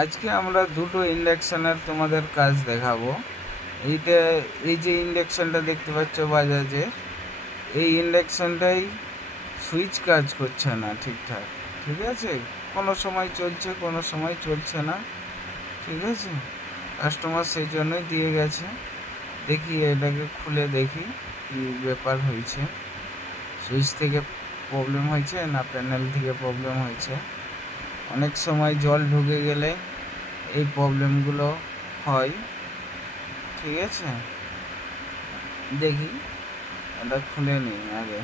আজকে আমরা দুটো ইন্ডাকশানের তোমাদের কাজ দেখাবো। এইটা, এই যে ইন্ডাকশানটা দেখতে পাচ্ছ বাজাজের, এই ইন্ডাকশানটাই সুইচ কাজ করছে না ঠিকঠাক। ঠিক আছে, কোনো সময় চলছে, কোনো সময় চলছে না। ঠিক আছে, কাস্টমার সেই জন্যই দিয়ে গেছে। দেখি এটাকে খুলে দেখি কি ব্যাপার হয়েছে, সুইচ থেকে প্রবলেম হয়েছে না প্যানেল থেকে প্রবলেম হয়েছে। অনেক সময় জল ঢুকে গেলে এই প্রবলেমগুলো হয়। ঠিক আছে, দেখি এটা খুলে নিই আগে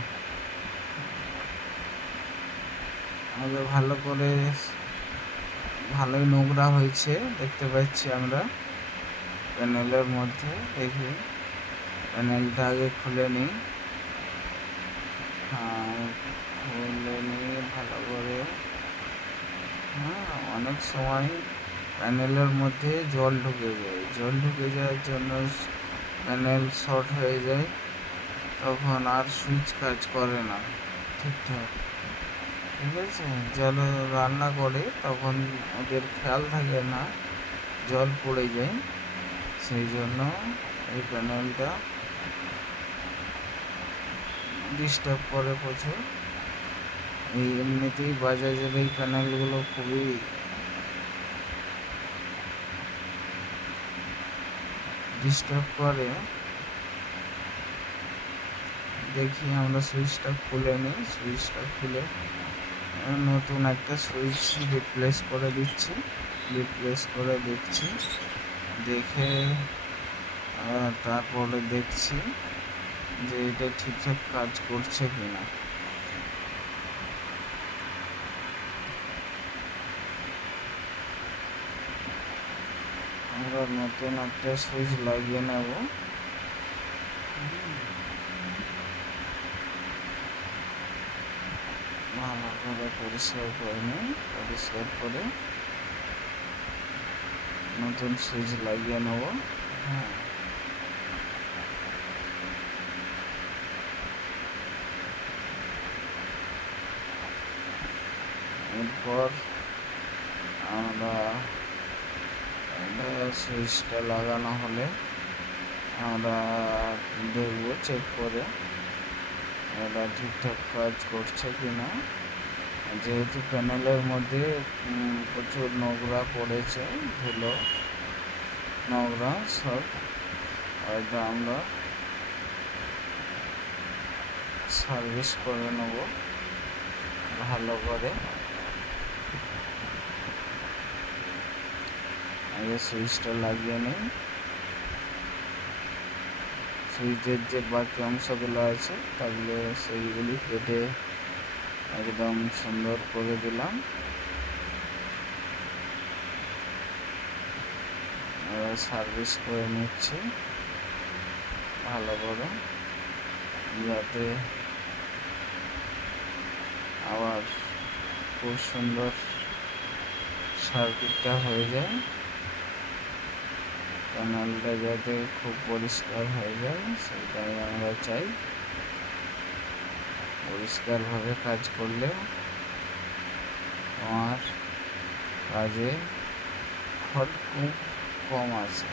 আগে ভালো করে। ভালোই নোংরা হয়েছে দেখতে পাচ্ছি আমরা প্যানেলের মধ্যে। দেখি প্যানেলটা আগে খুলে নিই। হ্যাঁ, খুলে নিই ভালো করে। হ্যাঁ, অনেক সময় প্যানেলের মধ্যে জল ঢুকে যায়, জল ঢুকে যাওয়ার জন্য প্যানেল শর্ট হয়ে যায়, তখন আর সুইচ কাজ করে না ঠিকঠাক। ঠিক আছে, যারা রান্না করে তখন ওদের খেয়াল থাকে না, জল পড়ে যায়, সেই জন্য এই প্যানেলটা ডিস্টার্ব করে প্রচুর। এই এমনিতেই বাজাজের এই প্যানেলগুলো খুবই ডিস্টার্ব করে। দেখি আমরা সুইচটা খুলে নিই। সুইচটা খুলে নতুন একটা সুইচ রিপ্লেস করে দিচ্ছি, রিপ্লেস করে দেখছি, দেখে তারপরে দেখছি যে এটা ঠিকঠাক কাজ করছে কিনা। আমরা নতুন একটা সুইচ লাগিয়ে নেব। ভালো করে পরিষ্কার করে নিই, পরিষ্কার করে নতুন সুইচ লাগিয়ে নেব। হ্যাঁ, এরপর আমরা সুইচটা লাগানো হলে আমরা দেখবো চেক করে এটা ঠিকঠাক কাজ করছে কিনা। যেহেতু প্যানেলের মধ্যে প্রচুর নোংরা পড়েছে, ধুলো নোংরা সব, এটা আমরা সার্ভিস করে নেব ভালো করে। আগে সুইচটা লাগিয়ে নিই। সুইচের যে বাকি অংশগুলো আছে তাহলে সেইগুলি কেটে একদম সুন্দর করে দিলাম। সার্ভিস করে নিচ্ছি ভালো করে, যাতে আবার খুব সুন্দর সার্কিটটা হয়ে যায়, প্যানেলটা যাতে খুব পরিষ্কার হয়ে যায় সেটাই আমরা চাই। পরিষ্কারভাবে কাজ করলে আমার কাজে ফল্ট খুব কম আছে।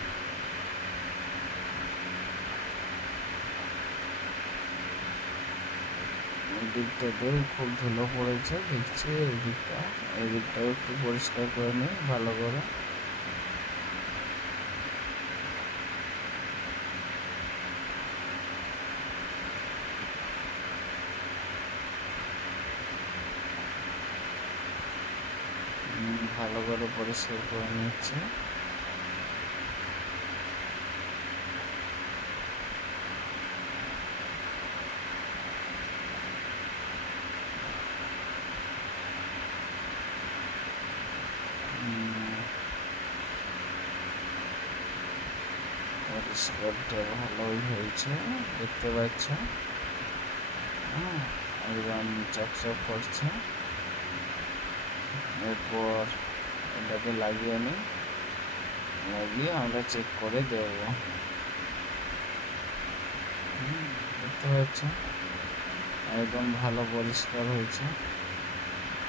এই দিকটাতেও খুব ধুলো পড়েছে দেখছি, এই দিকটাও একটু পরিষ্কার করে নিই ভালো করে। ভালো করে পরিষ্কার করে নিচ্ছি। পরিষ্কারটা ভালোই হয়েছে দেখতে পাচ্ছ। একদম চকচক করছে। এরপর এটাকে লাগিয়ে নিই, লাগিয়ে আমরা চেক করে দেব। দেখতে পাচ্ছ একদম ভালো পরিষ্কার হয়েছে।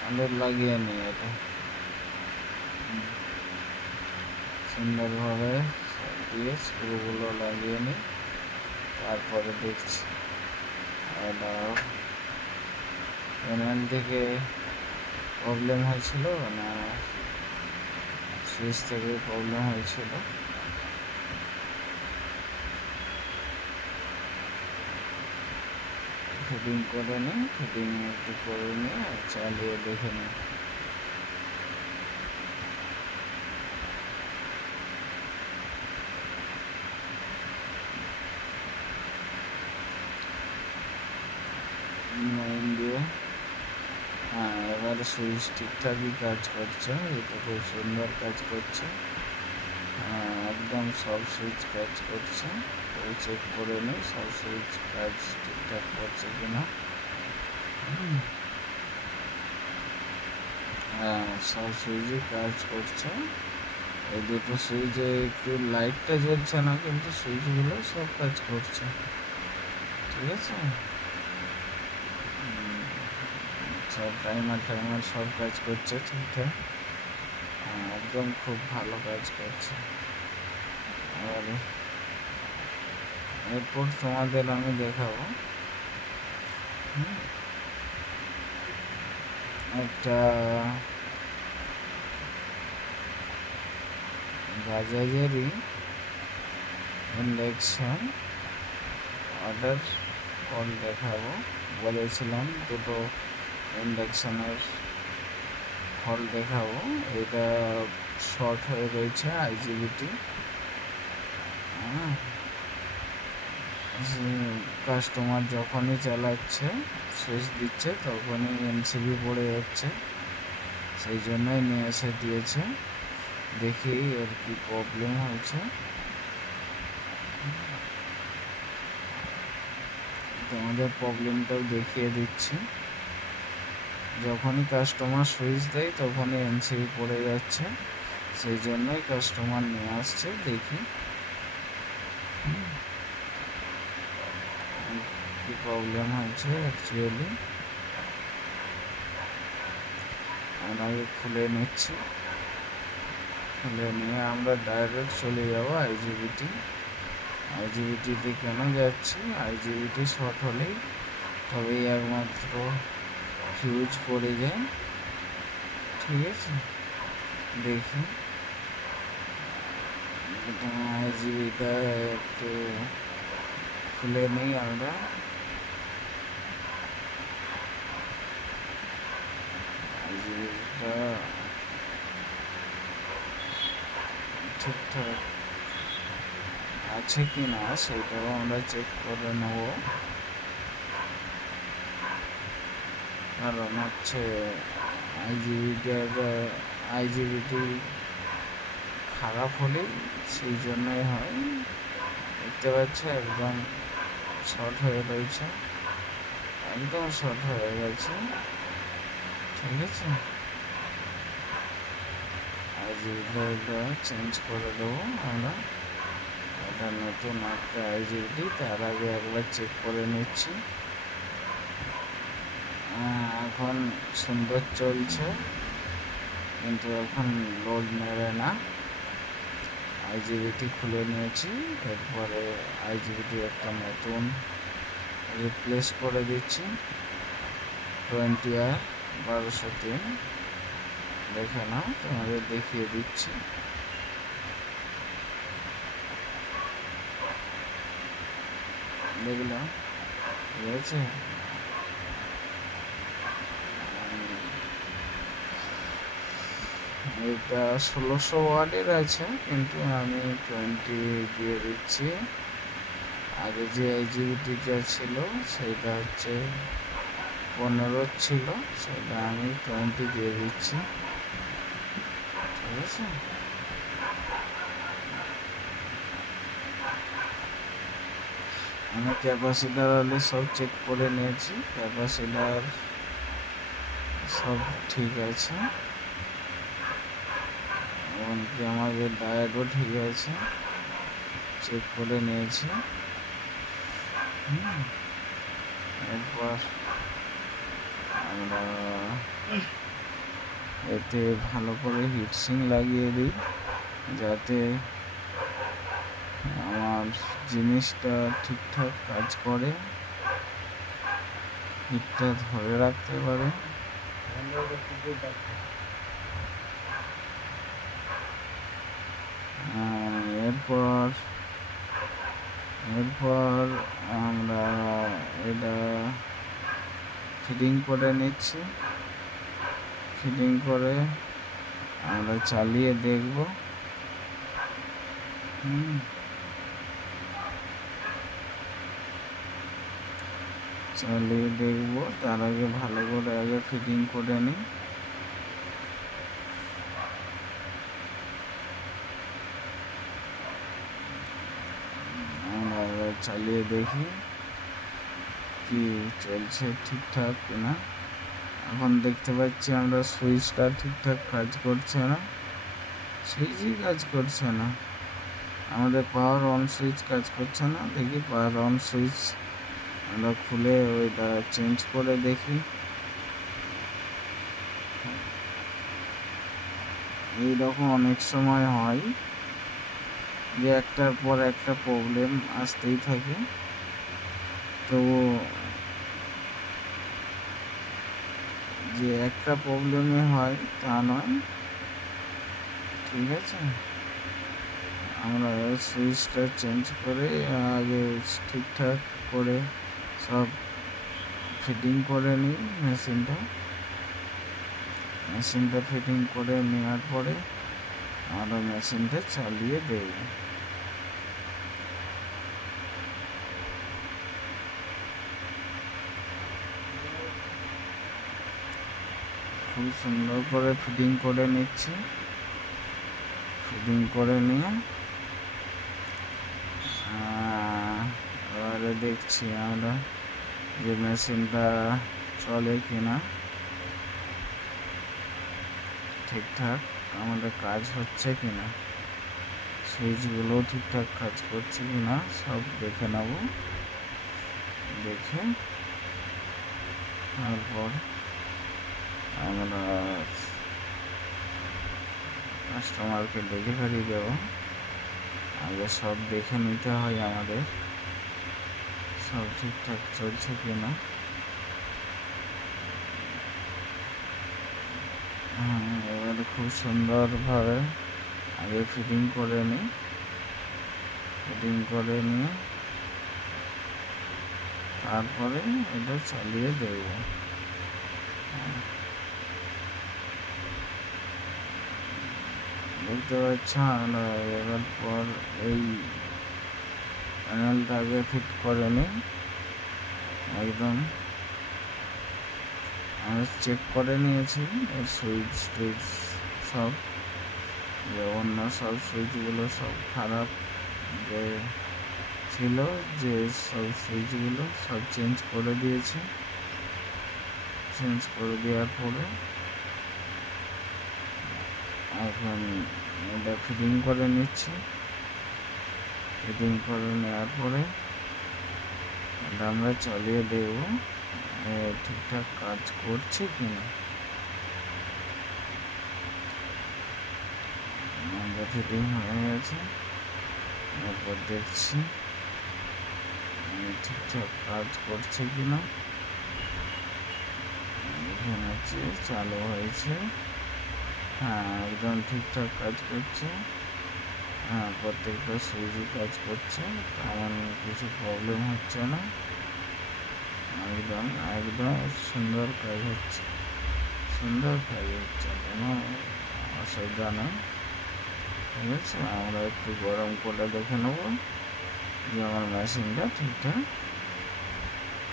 আমরা লাগিয়ে নিই এটা। সুন্দরভাবে দিয়ে স্ক্রুগুলো লাগিয়ে নিই, তারপরে দেখছি। এটা প্যানেল থেকে প্রবলেম হয়েছিল না সুইচ থেকে প্রবলেম হয়েছিল। ফিটিং করে নিই, ফিটিং একটু করে নিয়ে চালিয়ে দেখে নিই। দিয়ে হ্যাঁ, এবারে সুইচ ঠিকঠাকই কাজ করছে, এটা খুব সুন্দর কাজ করছে। একদম সব সুইচ কাজ করছে, ওই চেক করে নিই সব সুইচ কাজ ঠিকঠাক করছে কিনা। হ্যাঁ, সব সুইচই কাজ করছে। এই দুটো সুইচে একটু লাইটটা জ্বলছে না, কিন্তু সুইচগুলো সব কাজ করছে, ঠিক আছে। সব টাইমার সব কাজ করছে ঠিকঠাক, একদম খুব ভালো কাজ করছে। আর এরপর তোমাদের আমি দেখাবো একটা বাজাজেরই ইন্ডাকশন অর্ডার কল দেখাবো। বলেছিলাম দুটো ইন্ডাকশনের ফল দেখাবো। এটা শর্ট হয়ে রয়েছে আইজিবিটি। কাস্টমার যখনই চালাচ্ছে, সুইচ দিচ্ছে, তখনই এমসিবি পড়ে যাচ্ছে, সেই জন্যই নিয়ে এসে দিয়েছে। দেখি এর কি প্রবলেম হয়েছে, তোমাদের প্রবলেমটাও দেখিয়ে দিচ্ছি। যখনই কাস্টমার সুইচ দেয় তখনই এমসিবি পড়ে যাচ্ছে, সেই জন্যই কাস্টমার নিয়ে আসছে। দেখি কি প্রবলেম হয়েছে অ্যাকচুয়ালি। আমরা খুলে নিচ্ছি, খুলে নিয়ে আমরা ডাইরেক্ট চলে যাবো আইজিবিটিতে। কেন যাচ্ছি? আইজিবিটি শর্ট হলেই তবেই একমাত্র ফিউজ পড়ে যায়, ঠিক আছে। দেখি আইজিবিটা একটু খুলে নিই আমরা। আইজিবিটা ঠিকঠাক আছে কি না সেটাও আমরা চেক করে নেব। কারণ হচ্ছে আইজিবিটি খারাপ হলেই সেই জন্যই হয়। দেখতে পাচ্ছ একদম শর্ট হয়ে রয়েছে, একদম শর্ট হয়ে গেছে, ঠিক আছে। আইজিবিটা চেঞ্জ করে দেবো আমরা। এটা নতুন একটা আইজিবিটি, তার আগে একবার চেক করে নিচ্ছি। এখন সুন্দর চলছে, কিন্তু এখন লোড নেবে না। আইজিবিটি খুলে নিয়েছি, এরপরে আইজিবিটি একটা নতুন রিপ্লেস করে দিচ্ছি। 20R1203 দেখে না, তোমাদের দেখিয়ে দিচ্ছি। দেখলাম, ঠিক আছে। এটা 1600 ওয়াটের আছে, কিন্তু আমি 20 দিয়ে দিচ্ছি। আগে যে আইজিবিটিটা ছিল সেটা হচ্ছে 15 ছিল, সেটা আমি 20 দিয়ে দিচ্ছি, ঠিক আছে। আমি ক্যাপাসিটার হলে সব চেক করে নিয়েছি, ক্যাপাসিটার সব ঠিক আছে, এমনকি আমাদের ডায়োডও ঠিক আছে, চেক করে নিয়েছি। এরপর আমরা এতে ভালো করে হিটসিং লাগিয়ে দিই। যাতে আমার জিনিসটা ঠিকঠাক কাজ করে, হিটটা ধরে রাখতে পারে। এরপর আমরা এটা ফিটিং করে নিচ্ছি। ফিটিং করে আমরা চালিয়ে দেখব। চালিয়ে দেখব, তার আগে ভালো করে আগে ফিটিং করে নিই। আমরা চালিয়ে দেখি কি চলছে ঠিকঠাক কিনা। এখন দেখতে পাচ্ছি আমরা সুইচটা ঠিকঠাক কাজ করছে না, সুইচই কাজ করছে না। আমাদের পাওয়ার অন সুইচ কাজ করছে না। দেখি পাওয়ার অন সুইচ আমরা খুলে ওইটা চেঞ্জ করে দেখি। এইরকম অনেক সময় হয় যে একটার পর একটা প্রবলেম আসতেই থাকে। তো যে একটা প্রবলেমে হয় তা নয়, ঠিক আছে। আমরা সুইচটা চেঞ্জ করে আগে ঠিকঠাক করে সব ফিটিং করে নিই। মেশিনটা ফিটিং করে নেওয়ার পরে আমরা মেশিনটা চালিয়ে দেব। খুব সুন্দর করে ফিটিং করে নিচ্ছি। ফিটিং করে নিয়ে এবারে দেখছি আমরা যে মেশিনটা চলে কিনা, ঠিকঠাক আমাদের কাজ হচ্ছে কিনা, সুইচগুলো ঠিকঠাক কাজ করছে কিনা সব দেখে নেব। দেখে তারপর আমরা কাস্টমারকে ডেলিভারি দেব। আগে সব দেখে নিতে হয় আমাদের সব ঠিকঠাক চলছে কিনা। এবারে খুব সুন্দরভাবে আগে ফিটিং করে নিই। ফিটিং করে নিয়ে তারপরে এটা চালিয়ে দেব। দেখতে পাচ্ছ আমরা এবার পর এই প্যানেলটা আগে ফিট করে নিই। একদম আমি চেক করে নিয়েছি এর সুইচ টুইচ সব, যে অন্য সব সুইচগুলো সব খারাপ যে ছিল, যে সব সুইচগুলো সব চেঞ্জ করে দিয়েছি। চেঞ্জ করে দেওয়ার পরে এখন এটা ফিটিং করে নিচ্ছি। ফিটিং করে নেওয়ার পরে এটা আমরা চালিয়ে দেব ঠিকঠাক কাজ করছে কিনা। আমাদের ফিটিং হয়ে গেছে। এরপর দেখছি ঠিকঠাক কাজ করছে কিনা। এখানে হচ্ছে চালু হয়েছে, হ্যাঁ একদম ঠিকঠাক কাজ করছে। হ্যাঁ প্রত্যেকটা সুইচই কাজ করছে, তেমন কিছু প্রবলেম হচ্ছে না। একদম একদম সুন্দর কাজ হচ্ছে, সুন্দর কাজ হচ্ছে, কোনো অসুবিধা নেই। ঠিক আছে, আমরা একটু গরম করে দেখে নেব যে আমার মেশিনটা ঠিকঠাক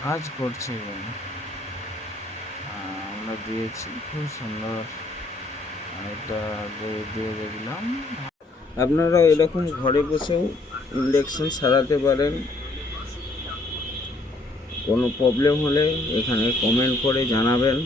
কাজ করছে কিনা। আমরা দিয়েছি খুব সুন্দর, এটা দিয়ে দেখলাম। আপনারা এরকম ঘরে বসেও ইন্ডাকশন সারাতে পারেন। কোনো প্রবলেম হলে এখানে কমেন্ট করে জানাবেন।